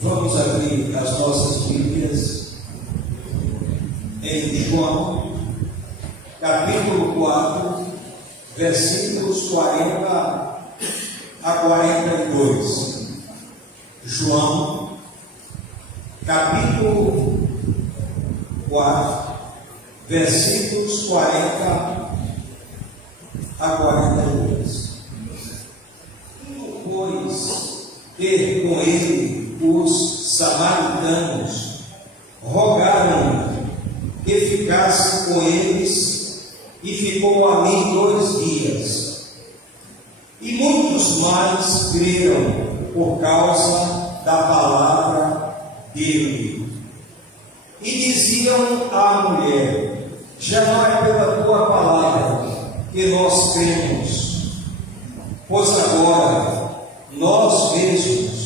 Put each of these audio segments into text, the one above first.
Vamos abrir as nossas Bíblias em João, capítulo 4, versículos 40 a 42. João, capítulo 4, versículos 40 a 42. Pois ter com ele os samaritanos, rogaram-lhe que ficasse com eles, e ficou ali 2 dias. E muitos mais creram por causa da palavra dele. E diziam à mulher: já não é pela tua palavra que nós cremos, pois agora nós mesmos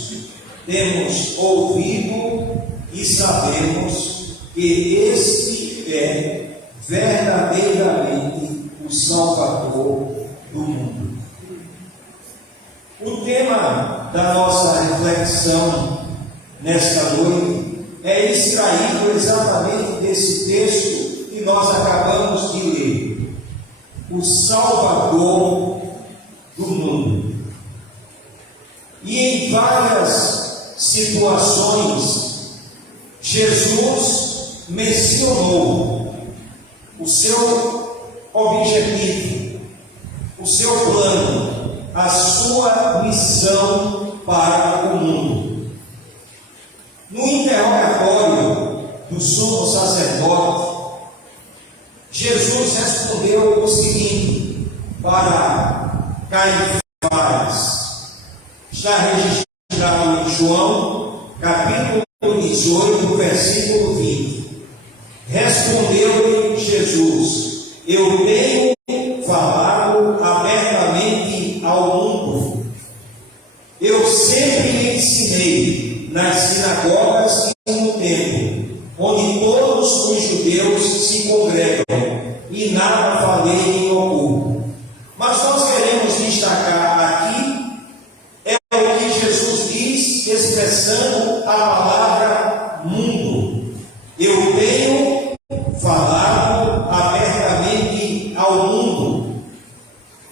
temos ouvido e sabemos que este é verdadeiramente o Salvador do mundo. O tema da nossa reflexão nesta noite é extraído exatamente desse texto que nós acabamos de ler: o Salvador do mundo. E em várias situações, Jesus mencionou o seu objetivo, o seu plano, a sua missão para o mundo. No interrogatório do sumo sacerdote, Jesus respondeu o seguinte para Caifás. Está registrado em João, capítulo 18, versículo 20. Respondeu-lhe Jesus: eu tenho falado abertamente ao mundo. Eu sempre ensinei nas sinagogas e no templo, onde todos os judeus se congregam, e nada falei em oculto. Mas nós queremos destacar aqui o que Jesus diz, expressando a palavra mundo. Eu tenho falado abertamente ao mundo.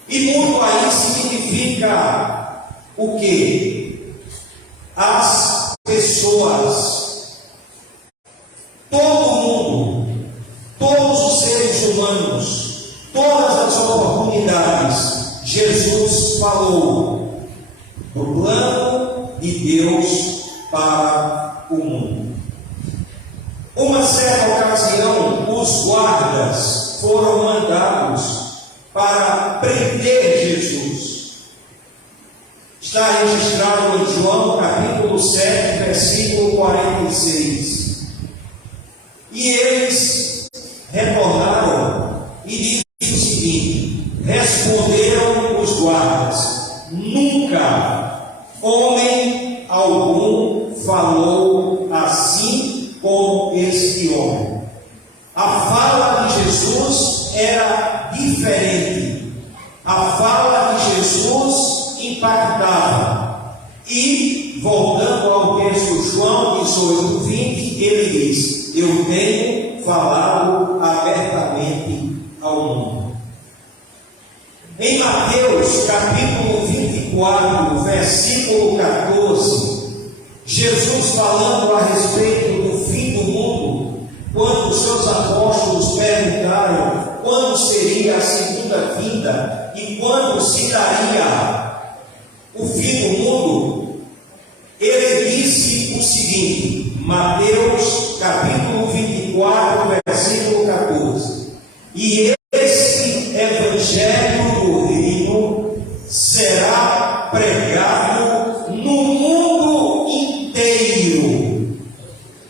E mundo aí significa o quê? As pessoas, todo mundo, todos os seres humanos, todas as oportunidades. Jesus falou do plano de Deus para o mundo. Uma certa ocasião, os guardas foram mandados para prender Jesus. Está registrado em João capítulo 7, versículo 46. E eles retornaram e disseram o seguinte: responderam os guardas: nunca homem algum falou assim como este homem. A fala de Jesus era diferente. A fala de Jesus impactava. E, voltando ao texto João 18, 20, ele diz: eu tenho falado abertamente ao mundo. Em Mateus capítulo 24, versículo 14, Jesus falando a respeito do fim do mundo, quando os seus apóstolos perguntaram quando seria a segunda vinda e quando se daria o fim do mundo, ele disse o seguinte, Mateus capítulo 24, versículo 14: e esse evangelho do reino será pregado no mundo inteiro,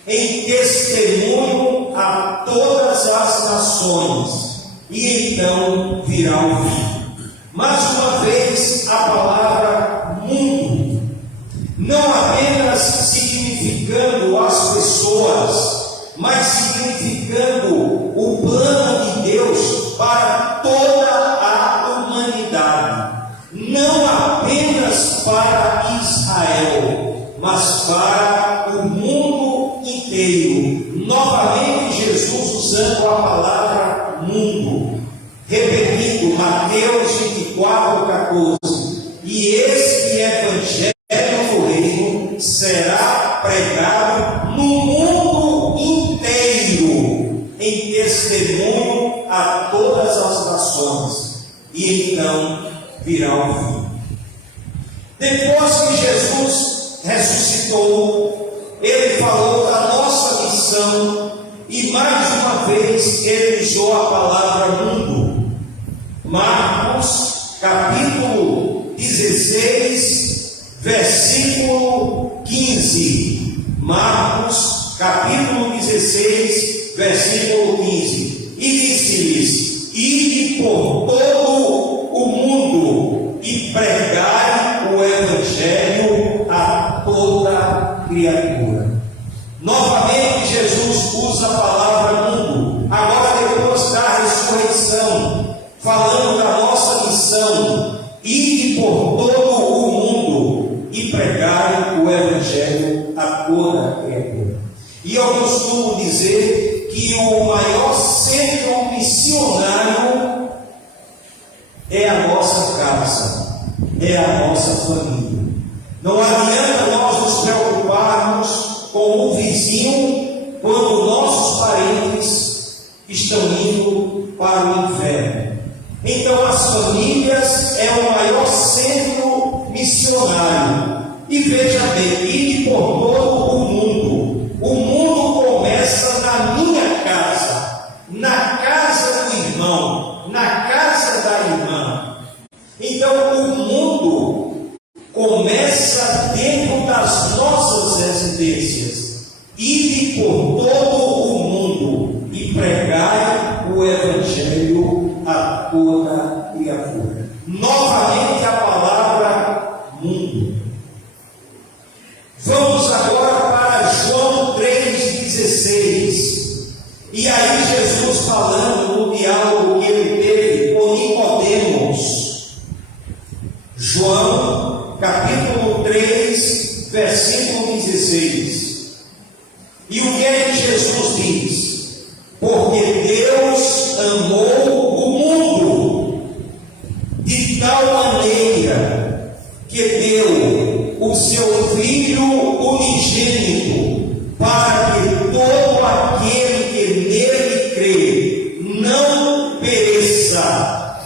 em testemunho a todas as nações, e então virá o fim. Mais uma vez, a palavra mundo, não apenas significando as pessoas, mas significando o plano de Deus para toda a humanidade, não apenas para Israel, mas mas para o mundo inteiro. Novamente Jesus usando a palavra mundo, repetindo Mateus 24:14, e esse evangelho do reino será pregado no mundo inteiro, em testemunho a todas as nações, e então virá o fim. Depois que Jesus ressuscitou, ele falou da nossa missão, e mais uma vez ele usou a palavra mundo. Marcos capítulo 16, versículo 15. Marcos capítulo 16, versículo 15. E disse-lhes: ide por todo o mundo e pregai o evangelho a toda criatura. Novamente Jesus usa a palavra mundo, agora depois da ressurreição, falando da nossa missão: ide por todo o mundo e pregai o evangelho a toda criatura. E eu costumo dizer que o maior centro missionário é a nossa casa, é a nossa família. Não adianta nós nos preocuparmos com o vizinho quando nossos parentes estão indo para o inferno. Então as famílias é o maior centro missionário. E veja bem, ide por todo o mundo. O mundo começa na minha casa, na casa do irmão, na casa da irmã. Então o mundo começa dentro das nossas residências. Ide por todo o mundo e pregai o evangelho a toda criatura. Novamente a palavra mundo. Vamos agora para João 3,16. E aí Jesus falando no diálogo que ele teve com Nicodemos. João capítulo 3, versículo 16. E o que é que Jesus diz? Porque Deus amou o mundo de tal maneira que deu o seu Filho unigênito, para que todo aquele que nele crê não pereça,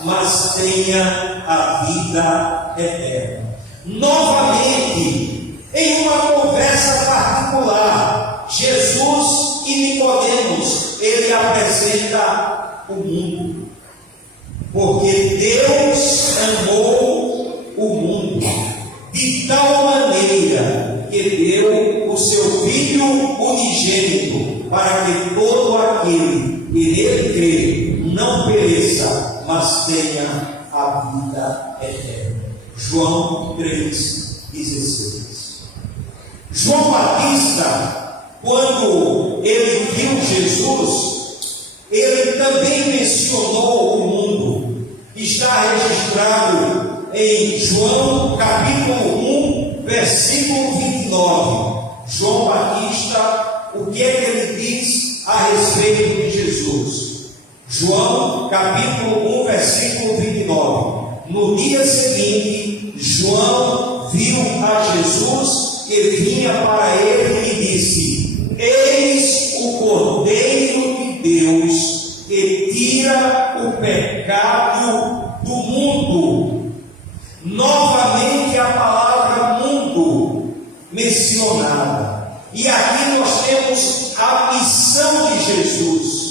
mas tenha a vida eterna. Novamente, em uma conversa particular, Jesus e Nicodemos, ele apresenta o mundo, porque Deus amou o mundo de tal maneira que deu o seu Filho unigênito, para que todo aquele que nele crê não pereça, mas tenha a vida eterna. João 3,16. João Batista, quando ele viu Jesus, ele também mencionou o mundo. Está registrado em João capítulo 1, versículo 29. João Batista, o que é que ele diz a respeito de Jesus? João capítulo 1, versículo 29. No dia seguinte, João viu a Jesus que vinha para ele e disse: eis o Cordeiro de Deus que tira o pecado do mundo. Novamente a palavra mundo mencionada. E aqui nós temos a missão de Jesus.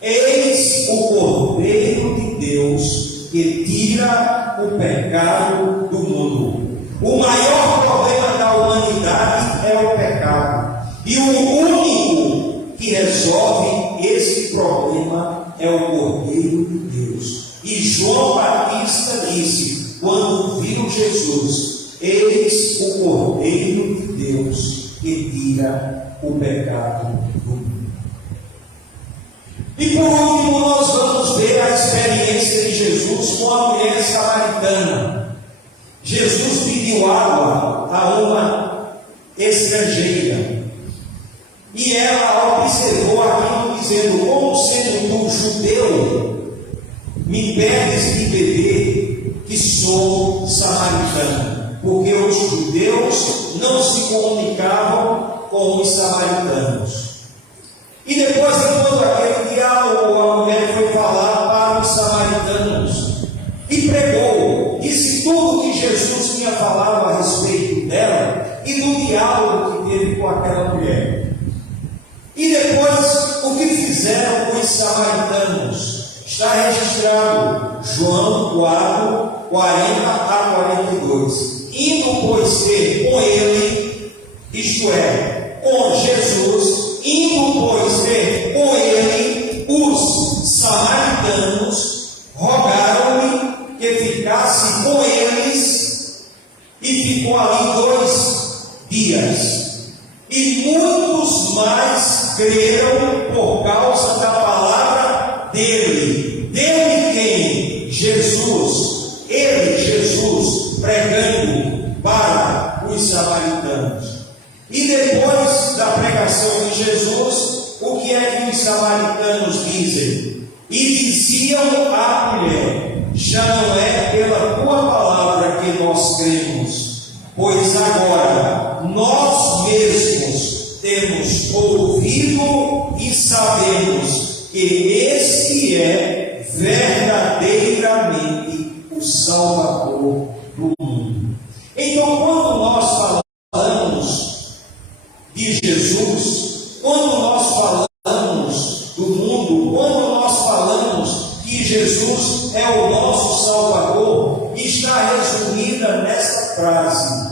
Eis o Cordeiro de Deus que tira o pecado do mundo. O maior problema da humanidade é o pecado. E o único que resolve esse problema é o Cordeiro de Deus. E João Batista disse, quando viu Jesus: eis o Cordeiro de Deus que tira o pecado do mundo. E por último, nós vamos ver a experiência de Jesus com a mulher samaritana. Jesus pediu água a uma estrangeira. E ela observou aquilo, dizendo: como sendo tu judeu, me pedes de beber, que sou samaritano. Porque os judeus não se comunicavam com os samaritanos. E depois, enquanto aquele diálogo, a mulher foi falar para os samaritanos e pregou, disse tudo que Jesus tinha falado a respeito dela e do diálogo que teve com aquela mulher. E depois, o que fizeram os samaritanos? Está registrado João 4, 40 a 42. Indo, pois, ter com ele, isto é, com Jesus, indo, pois, ter com ele, os samaritanos rogaram-lhe que ficasse com eles, e ficou ali 2 dias. E muitos mais creram por causa da palavra dele. Dele quem? Jesus. Ele, Jesus, pregando para os samaritanos. E depois da pregação de Jesus, o que é que os samaritanos dizem? E diziam à mulher: já não é pela tua palavra que nós cremos, pois agora nós mesmos temos ouvido e sabemos que este é verdadeiramente o Salvador do mundo. Então, quando nós falamos de Jesus, quando nós falamos do mundo, quando nós falamos que Jesus é o nosso Salvador, está resumida nessa frase: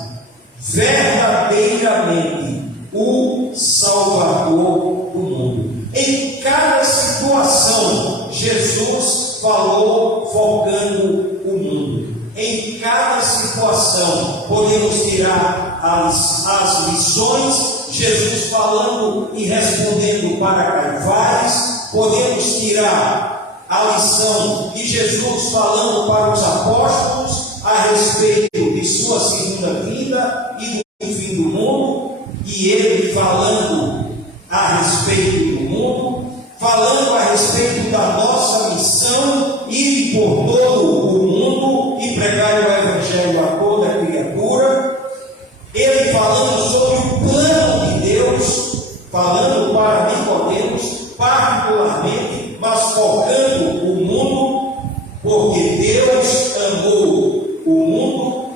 verdadeiramente o Salvador do mundo. Em cada situação, Jesus falou focando o mundo. Em cada situação, podemos tirar as lições, Jesus falando e respondendo para Caifás. Podemos tirar a lição de Jesus falando para os apóstolos a respeito de sua segunda vinda e do fim do mundo, e ele falando a respeito do mundo, falando a respeito da nossa missão, ir por todo o mundo e pregar o Evangelho a toda criatura. Ele falando sobre o plano de Deus, falando para Nicodemos particularmente, mas focando o mundo, porque Deus amou o mundo.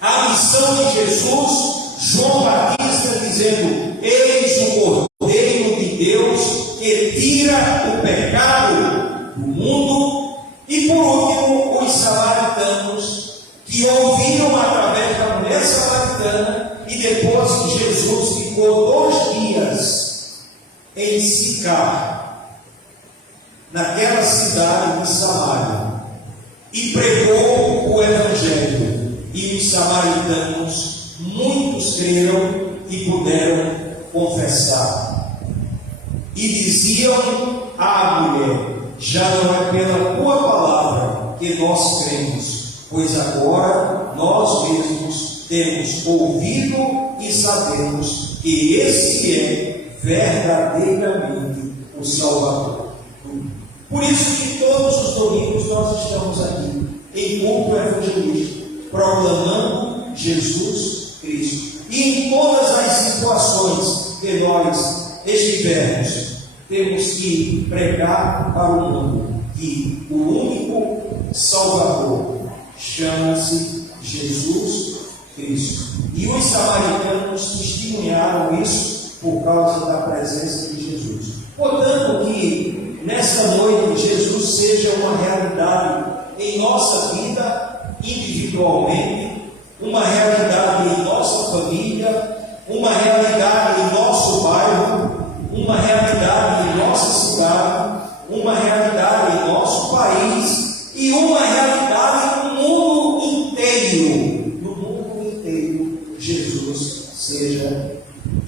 A missão de Jesus, João Batista dizendo: eis o Cordeiro de Deus que tira o pecado do mundo. E por último, os samaritanos, que ouviram através da mulher samaritana, e depois Jesus ficou 2 dias em Sicar, naquela cidade de Samaria, e pregou o Evangelho, e os samaritanos, muitos creram e puderam confessar. E diziam à mulher: já não é pela tua palavra que nós cremos, pois agora nós mesmos temos ouvido e sabemos que esse é verdadeiramente o Salvador. Por isso que todos os domingos nós estamos aqui em culto evangelístico, proclamando Jesus Cristo. E em todas as situações que nós estivermos, temos que pregar para o mundo que o único Salvador chama-se Jesus Cristo. E os samaritanos testemunharam isso por causa da presença de Jesus. Portanto, que nesta noite Jesus seja uma realidade em nossa vida individualmente, uma realidade em nossa família, uma realidade em nosso bairro, uma realidade em nossa cidade, uma realidade em nosso país e uma realidade no mundo inteiro. No mundo inteiro, Jesus seja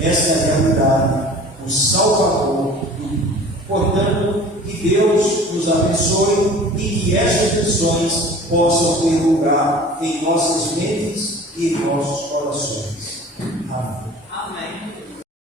essa realidade, o Salvador do mundo. Portanto, que Deus nos abençoe e que estas lições possam ter lugar em nossas mentes e em nossos corações. Amém. Amém.